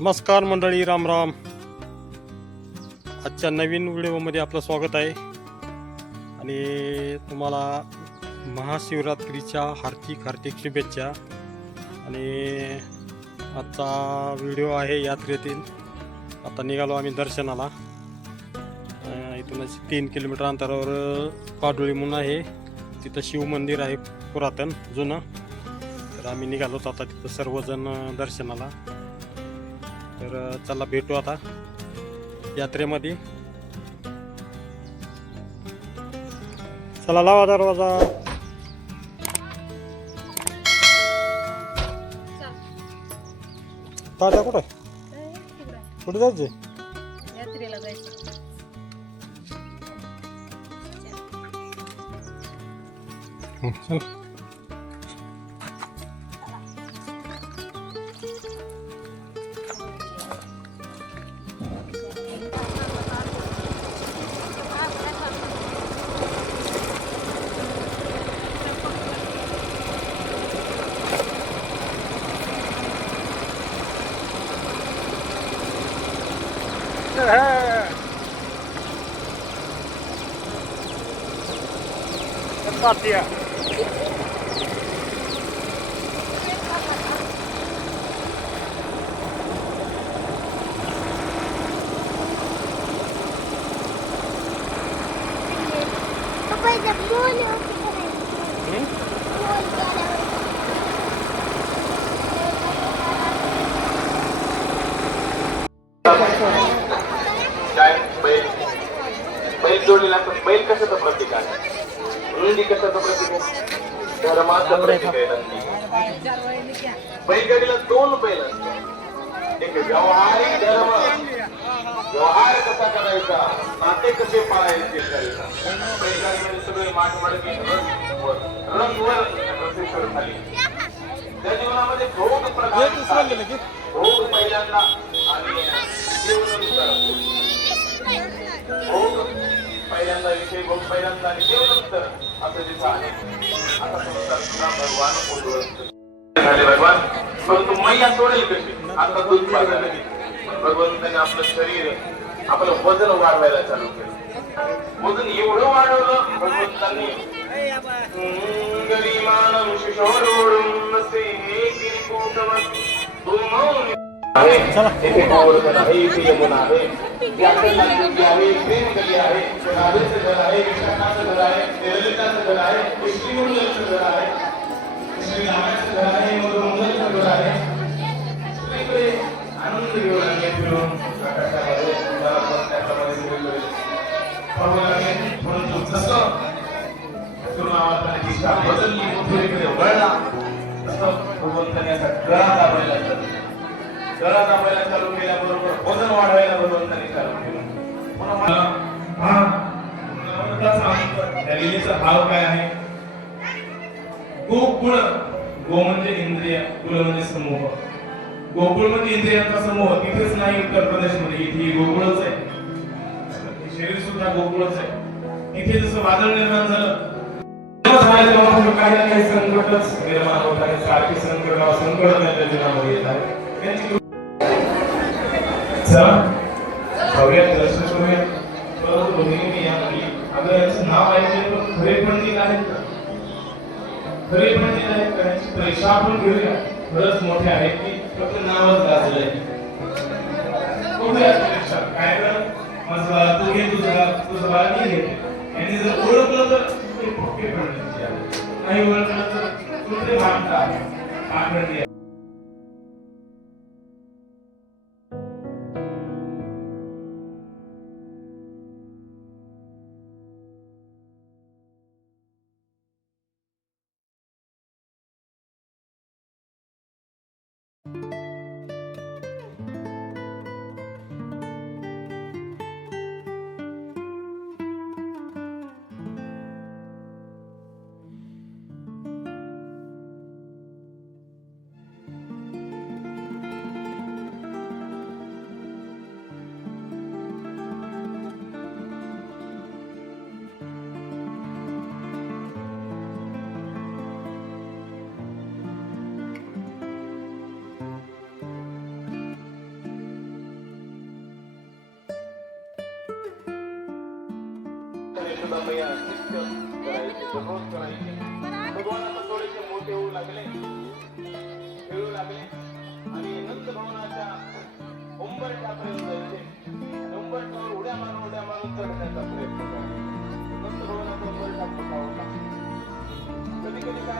नमस्कार मंडळी राम राम. आजच्या नवीन व्हिडिओमध्ये आपलं स्वागत आहे. आणि तुम्हाला महाशिवरात्रीच्या हार्दिक हार्दिक शुभेच्छा. आणि आजचा व्हिडिओ आहे यात्रेतील. आता निघालो आम्ही दर्शनाला. इथूनच तीन किलोमीटर अंतरावर पाडोळी म्हणून आहे. तिथं शिवमंदिर आहे पुरातन जुनं. तर आम्ही निघालो आता तिथं सर्वजण दर्शनाला. तर चला भेटू आता यात्रेमध्ये. चला लावा दरवाजा. तात्या कुठं कुठे जायचे यात्रेला जायचं. चल. ਕਰਦੇ ਆ। नंदी कशाचं प्रतीक आहे? धर्माचं प्रतीक आहे नंदी. बैलगाडीला दोन बैल असतात. एक व्यवहारिक धर्म. व्यवहार कसा करायचा? नाते कसे पाळायचे करायचा? बैलगाडीमध्ये सगळे माठ मडकी रंगवर प्रशिक्षण खाली त्या जीवनामध्ये भोग प्रकार भोग पहिल्यांदा विषय भोग पहिल्यांदा आणि देवनंतर असं तिथं आहे आता तुमचा भगवान बोलवत झाले भगवान. परंतु मैया सोडेल कशी? आता दूध पाजायला भगवंताने आपलं शरीर आपलं वजन वाढवायला चालू केलं. वजन एवढं वाढवलं भगवंतांनी गरीमानं शिशोरोडून नसे किरीटवती तुमौन आहे. इथे गोवर्धन आहे इथे यमुना आहे. याचं नदी आहे. प्रेम नदी आहे? राधेचं घर आहे विशाखाचं घर आहे ते ललिताचं घर आहे ते श्रीमंगलचं घर आहे श्री रामाचं घर आहे मग मंगलचं घर आहे. सगळीकडे आनंद घेऊन चालू केल्याबरोबर वजन वाढवायला बरोबर त्यांनी चालू केलं. पुन्हा भाव काय आहे? गोकुळ गो म्हणजे इंद्रिय कुळ म्हणजे समूह. गोकुळ म्हणजे इंद्रियांचा समूह तिथेच नाही उत्तर प्रदेशमध्ये इथे गोकुळच आहे. शरीर सुद्धा गोकुळच आहे. तिथे जसं वादळ निर्माण झालं काही ना काही संकटच निर्माण होत आहे. सारखी संकट संकट त्यांच्या जीवनामध्ये येत आहे. त्यांची चला भव्यात दर्शन करूया या मुली अगं नाव ऐकले पण खरे पंडित आहेत का? खरे पंडित आहेत का? यांची परीक्षा आपण घेऊया. खरंच मोठे आहेत की फक्त नावच गाजलंय. कुठे परीक्षा? काय कर तू घे तुझं बाळ तुझं बाळ मी घेते. यांनी जर ओळखलं तर ते पंडित नाही ओळखलं तर मानता? पाखंडी सुद्धा मैया करायची दररोज करायची. भगवान आता मोठे होऊ लागले खेळू लागले आणि नंद भवनाच्या उंबरट्यापर्यंत जायचे उंबरट्यावर उड्या मारून उड्या मारून चढण्याचा प्रयत्न नंद भवनाचा उंबरटा खूप आवडला कधी कधी काय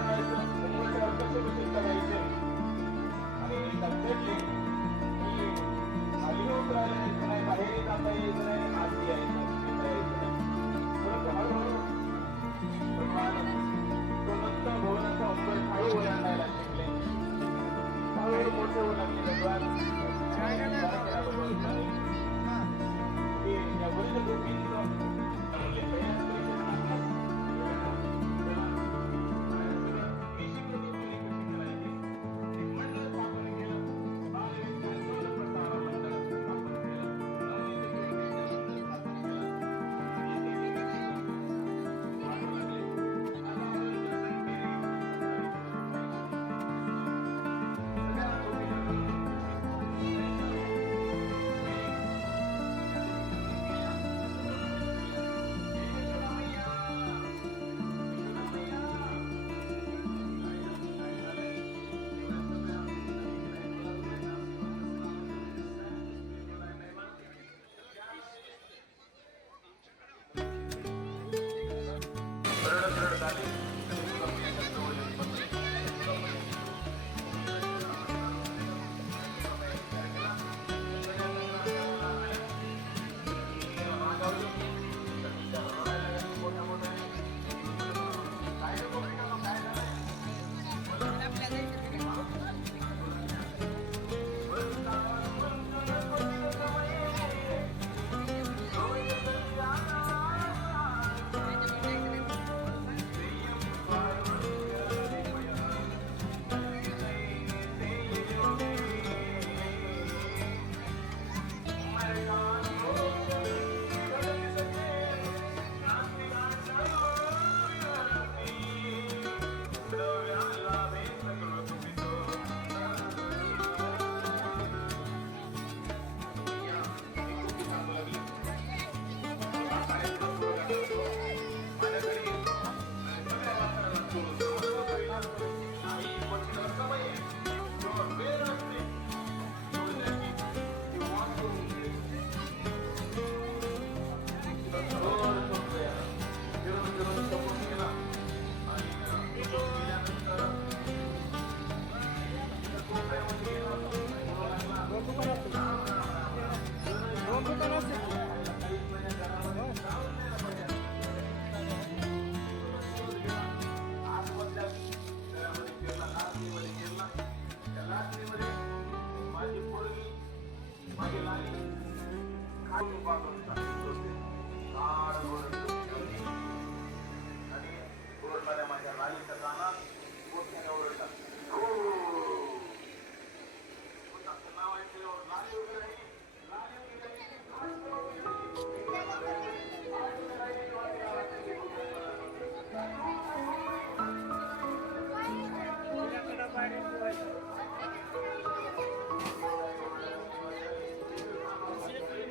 कसे करायचे आणि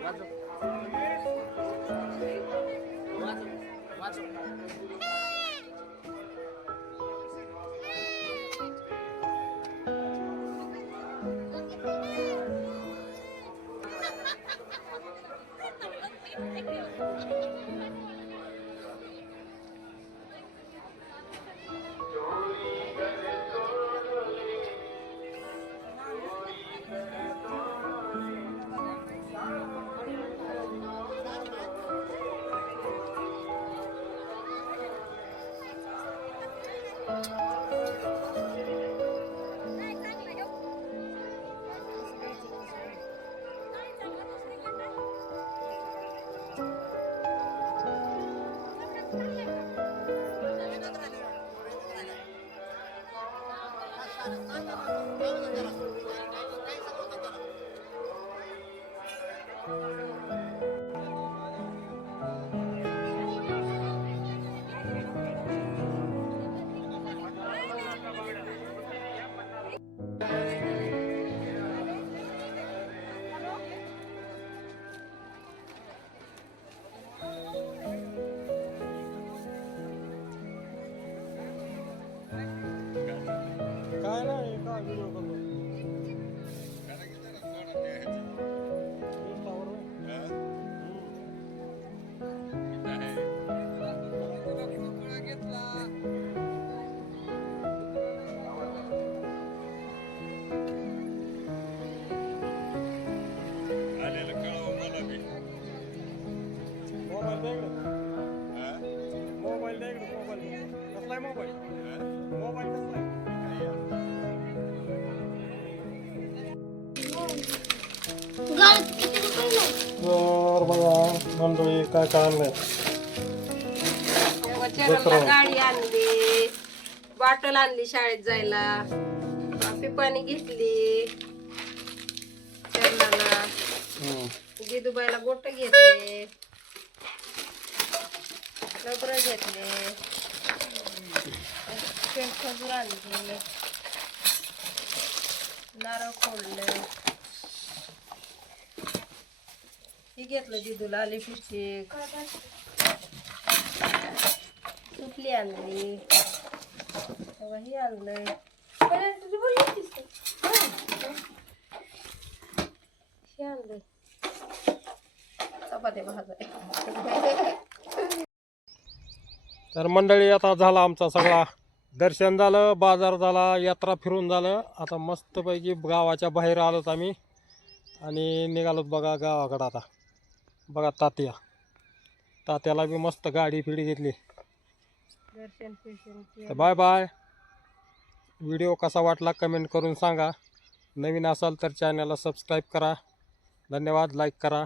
Gracias. कसलाय मोबाईल. मोबाईल कसलाय गाडी आणली बॉटल आणली शाळेत जायला. कॉफी पाणी घेतली. चरणाला गोट घेतले. लवकर घेतले. पेंट खजूर आणली नारळ फोडलं हे घेतलं जिदूला आले पिशे सुपली आणली तेव्हा हे आणलंय हे आणलंय चपात्या भाजाय तर मंडळी आता झाला आमचा सगळा. दर्शन झालं बाजार झाला यात्रा फिरून झालं. आता मस्तपैकी गावाच्या बाहेर आलोत आम्ही. आणि निघालोत बघा गावाकडं आता. बघा तात्या. तात्याला बी मस्त गाडी फिडी घेतली. तर बाय बाय. व्हिडिओ कसा वाटला कमेंट करून सांगा. नवीन असाल तर चॅनलला सबस्क्राईब करा. धन्यवाद लाईक करा.